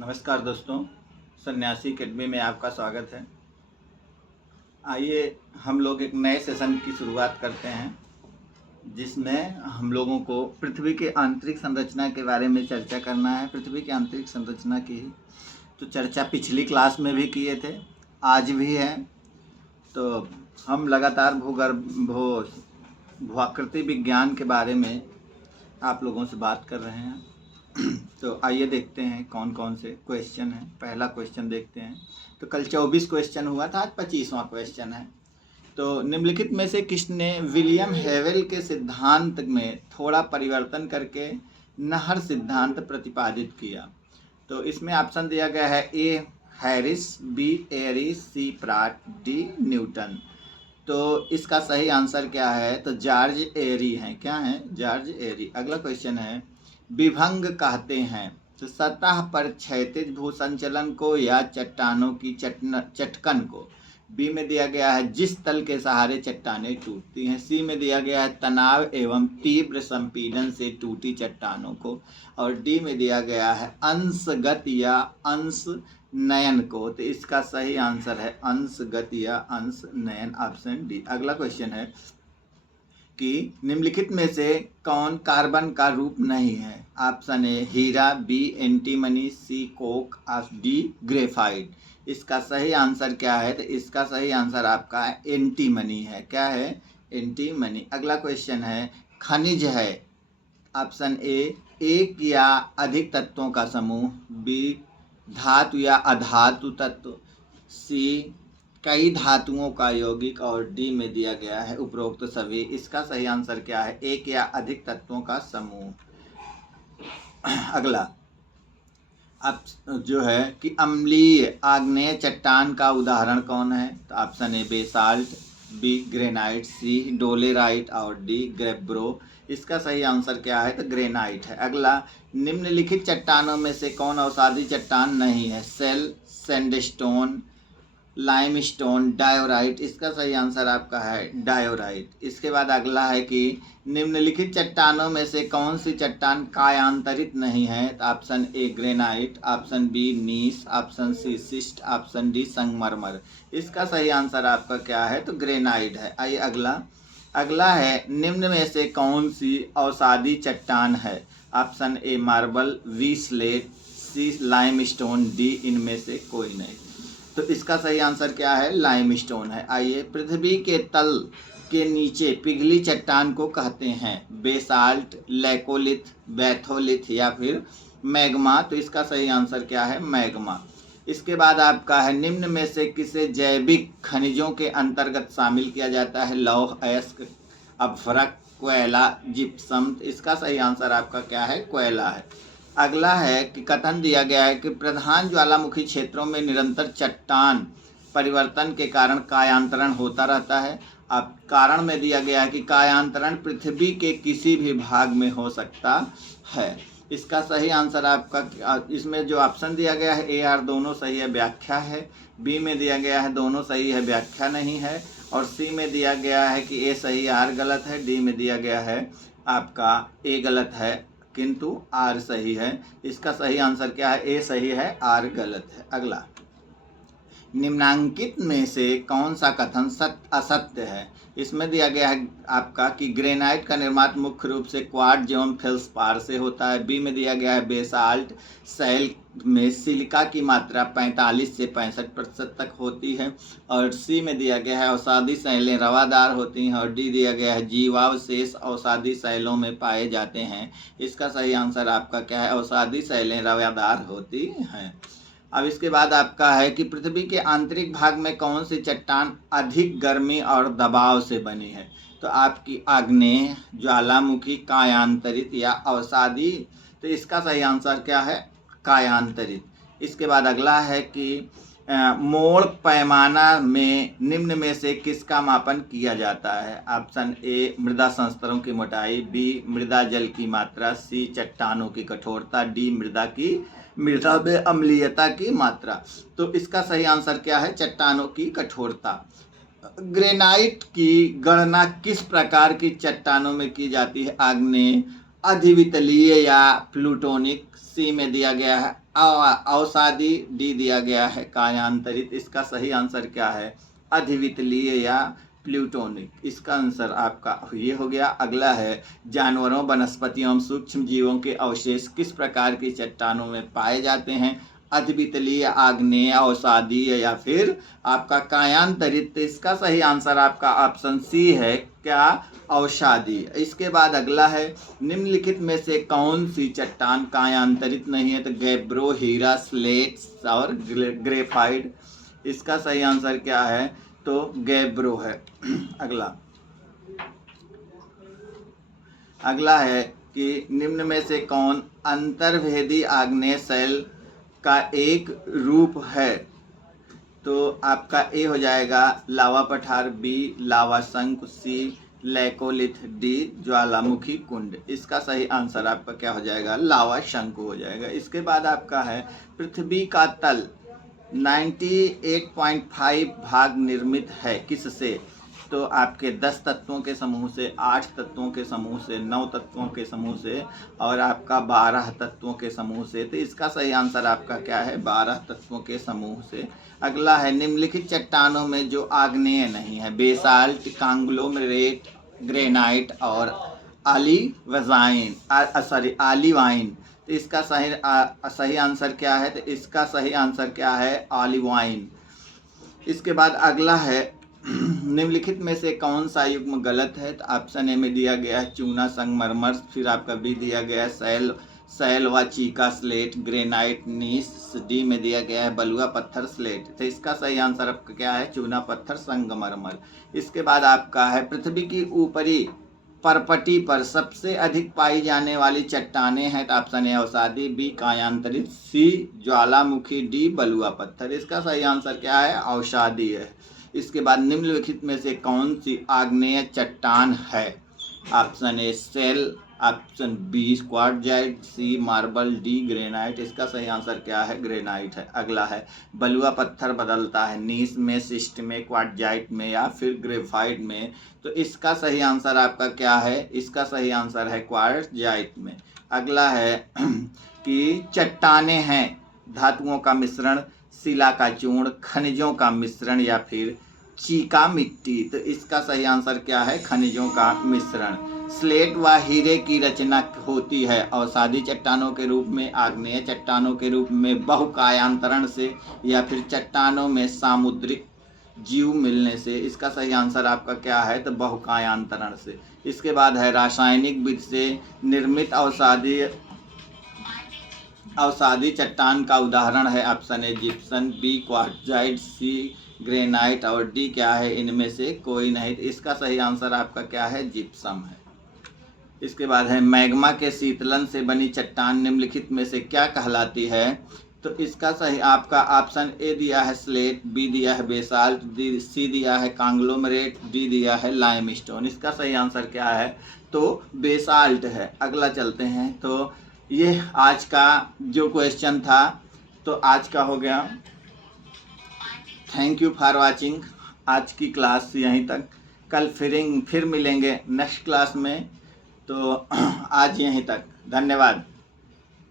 नमस्कार दोस्तों, सन्यासी अकेडमी में आपका स्वागत है। आइए हम लोग एक नए सेशन की शुरुआत करते हैं, जिसमें हम लोगों को पृथ्वी के आंतरिक संरचना के बारे में चर्चा करना है। पृथ्वी की आंतरिक संरचना की तो चर्चा पिछली क्लास में भी किए थे, आज भी है। तो हम लगातार भूआकृति विज्ञान के बारे में आप लोगों से बात कर रहे हैं। तो आइए देखते हैं कौन कौन से क्वेश्चन हैं। पहला क्वेश्चन देखते हैं। तो कल 24 क्वेश्चन हुआ था, आज 25वां क्वेश्चन है। तो निम्नलिखित में से किसने विलियम हेवल के सिद्धांत में थोड़ा परिवर्तन करके नहर सिद्धांत प्रतिपादित किया? तो इसमें ऑप्शन दिया गया है ए हैरिस, बी एरी, सी प्राट, डी न्यूटन। तो इसका सही आंसर क्या है? तो जॉर्ज एरी है। क्या है? जॉर्ज एरी। अगला क्वेश्चन है, विभंग कहते हैं तो सतह पर क्षैतिज भू संचलन को या चट्टानों की चटकन को? बी में दिया गया है जिस तल के सहारे चट्टानें टूटती हैं। सी में दिया गया है तनाव एवं तीव्र संपीड़न से टूटी चट्टानों को। और डी में दिया गया है अंशगत या अंश नयन को। तो इसका सही आंसर है अंशगत या अंश नयन, ऑप्शन डी। अगला क्वेश्चन है कि निम्नलिखित में से कौन कार्बन का रूप नहीं है? ऑप्शन ए हीरा, B antimony, C coke, D graphite. इसका सही आंसर क्या है? तो इसका सही आंसर आपका एंटीमनी है। क्या है? एंटीमनी। अगला क्वेश्चन है, खनिज है। ऑप्शन ए एक या अधिक तत्वों का समूह, बी धातु या अधातु तत्व, सी कई धातुओं का यौगिक, और डी में दिया गया है उपरोक्त सभी। इसका सही आंसर क्या है? एक या अधिक तत्वों का समूह। अगला अब जो है कि अम्लीय आग्नेय चट्टान का उदाहरण कौन है? तो option A basalt, B granite, C dolerite, और डी ग्रेब्रो। इसका सही आंसर क्या है? तो ग्रेनाइट है। अगला, निम्नलिखित चट्टानों में से कौन अवसादी चट्टान नहीं है? Shale, sandstone, limestone, diorite. इसका सही आंसर आपका है डायोराइट। इसके बाद अगला है कि निम्नलिखित चट्टानों में से कौन सी चट्टान कायांतरित नहीं है? तो option A granite, option B gneiss, option C schist, option D संगमरमर। इसका सही आंसर आपका क्या है? तो ग्रेनाइट है। आइए अगला है, निम्न में से कौन सी अवसादी चट्टान है? Option A marble, B slate, C limestone, D इनमें से कोई नहीं। तो इसका सही आंसर क्या है? लाइमस्टोन है। आइए, पृथ्वी के तल के नीचे पिघली चट्टान को कहते हैं बेसाल्ट, लैकोलिथ, बैथोलिथ या फिर मैग्मा। तो इसका सही आंसर क्या है? मैग्मा। इसके बाद आपका है, निम्न में से किसे जैविक खनिजों के अंतर्गत शामिल किया जाता है? लौह अयस्क, अपभ्रक, कोयला, जिप्सम। इसका सही आंसर आपका क्या है? कोयला है। अगला है कि कथन दिया गया है कि प्रधान ज्वालामुखी क्षेत्रों में निरंतर चट्टान परिवर्तन के कारण कायांतरण होता रहता है। अब कारण में दिया गया है कि कायांतरण पृथ्वी के किसी भी भाग में हो सकता है। इसका सही आंसर आपका, इसमें जो ऑप्शन दिया गया है ए आर दोनों सही है, व्याख्या है। बी में दिया गया है दोनों सही है, व्याख्या नहीं है। और सी में दिया गया है कि ए सही आर गलत है। डी में दिया गया है आपका ए गलत है किंतु आर सही है। इसका सही आंसर क्या है? ए सही है, आर गलत है। अगला, निम्नांकित में से कौन सा कथन असत्य है? इसमें दिया गया है आपका कि ग्रेनाइट का निर्माण मुख्य रूप से क्वार्ट्ज एवं फेल्सपार से होता है। बी में दिया गया है बेसाल्ट शैल में सिलिका की मात्रा 45 से 65% तक होती है। और सी में दिया गया है अवसादी शैलें रवादार होती हैं। और डी दिया गया है जीवावशेष अवसादी शैलों में पाए जाते हैं। इसका सही आंसर आपका क्या है? अवसादी शैलें रवादार होती हैं। अब इसके बाद आपका है कि पृथ्वी के आंतरिक भाग में कौन सी चट्टान अधिक गर्मी और दबाव से बनी है? तो आपकी आग्नेय, ज्वालामुखी, कायांतरित या अवसादी। तो इसका सही आंसर क्या है? कायांतरित। इसके बाद अगला है कि मोड़ पैमाना में निम्न में से किसका मापन किया जाता है? ऑप्शन ए मृदा संस्तरों की मोटाई, बी मृदा जल की मात्रा, सी चट्टानों की कठोरता, डी मृदा में अम्लीयता की मात्रा। तो इसका सही आंसर क्या है? चट्टानों की कठोरता। ग्रेनाइट की गणना किस प्रकार की चट्टानों में की जाती है? आग्नेय, अधिवितलीय या प्लूटोनिक, सी में दिया गया है अवसादी, डी दिया गया है कायांतरित। इसका सही आंसर क्या है? अधिवितलीय या प्लूटोनिक। इसका आंसर आपका ये हो गया। अगला है, जानवरों, वनस्पतियों एवं सूक्ष्म जीवों के अवशेष किस प्रकार की चट्टानों में पाए जाते हैं? अधिवितलीय, आग्नेय, अवसादीय या फिर आपका कायांतरित। इसका सही आंसर आपका ऑप्शन सी है, क्या? अवसादीय। इसके बाद अगला है, निम्नलिखित में से कौन सी चट्टान कायांतरित नहीं है? तो गैब्रो, हीरा, स्लेट और ग्रेफाइट। इसका सही आंसर क्या है? तो गैब्रो है। अगला है कि निम्न में से कौन अंतर्भेदी आग्नेय शैल का एक रूप है? तो आपका ए हो जाएगा लावा पठार, बी लावा शंकु, सी लैकोलिथ, डी ज्वालामुखी कुंड। इसका सही आंसर आपका क्या हो जाएगा? लावा शंकु हो जाएगा। इसके बाद आपका है, पृथ्वी का तल 98.5 भाग निर्मित है किससे? तो आपके 10 तत्वों के समूह से, 8 तत्वों के समूह से, 9 तत्वों के समूह से और आपका 12 तत्वों के समूह से। तो इसका सही आंसर आपका क्या है? 12 तत्वों के समूह से। अगला है, निम्नलिखित चट्टानों में जो आग्नेय नहीं है? बेसाल्ट, कांग्लोमरेट, ग्रेनाइट और ऑलिवाइन। तो इसका सही आंसर क्या है? तो इसका सही आंसर क्या है? ऑलिवाइन। इसके बाद अगला है, निम्नलिखित में से कौन सा युग्म गलत है? तो ऑप्शन ए में दिया गया है चूना, संगमरमर, फिर आपका बी दिया गया है सैल व चीका, स्लेट, ग्रेनाइट, नीस, डी में दिया गया है बलुआ पत्थर, स्लेट। तो इसका सही आंसर आपका क्या है? चूना पत्थर, संगमरमर। इसके बाद आपका है, पृथ्वी की ऊपरी परपटी पर सबसे अधिक पाई जाने वाली चट्टानें हैं? तो ऑप्शन ए अवसादी, बी कायांतरित, सी ज्वालामुखी, डी बलुआ पत्थर। इसका सही आंसर क्या है? अवसादी है। इसके बाद निम्नलिखित में से कौन सी आग्नेय चट्टान है? Option A shale, option B quartzite, C marble, D granite. इसका सही आंसर क्या है? ग्रेनाइट है। अगला है, बलुआ पत्थर बदलता है नीस में, सिस्ट में, क्वार्टजाइट में या फिर ग्रेफाइट में। तो इसका सही आंसर आपका क्या है? इसका सही आंसर है क्वार्टजाइट में। अगला है कि चट्टानें हैं धातुओं का मिश्रण, शिला का चूर्ण, खनिजों का मिश्रण या फिर चीका मिट्टी। तो इसका सही आंसर क्या है? खनिजों का मिश्रण। स्लेट व हीरे की रचना होती है अवसादी चट्टानों के रूप में, आग्नेय चट्टानों के रूप में, बहुकायांतरण से या फिर चट्टानों में सामुद्रिक जीव मिलने से। इसका सही आंसर आपका क्या है? तो बहुकायांतरण से। इसके बाद है, रासायनिक विधि से निर्मित अवसादी चट्टान का उदाहरण है? Option A gypsum, B quartzite, C granite और डी क्या है? इनमें से कोई नहीं। इसका सही आंसर आपका क्या है? जिप्सम है। इसके बाद है, मैग्मा के शीतलन से बनी चट्टान निम्नलिखित में से क्या कहलाती है? तो इसका सही आपका ऑप्शन ए दिया है स्लेट, बी दिया है बेसाल्ट, सी दिया है कांग्लोमरेट, डी दिया है लाइमस्टोन। इसका सही आंसर क्या है? तो बेसाल्ट है। अगला चलते हैं। तो ये आज का जो क्वेश्चन था तो आज का हो गया। Thank you for watching. आज की क्लास यहीं तक। कल फिर मिलेंगे नेक्स्ट क्लास में। तो आज यहीं तक। धन्यवाद।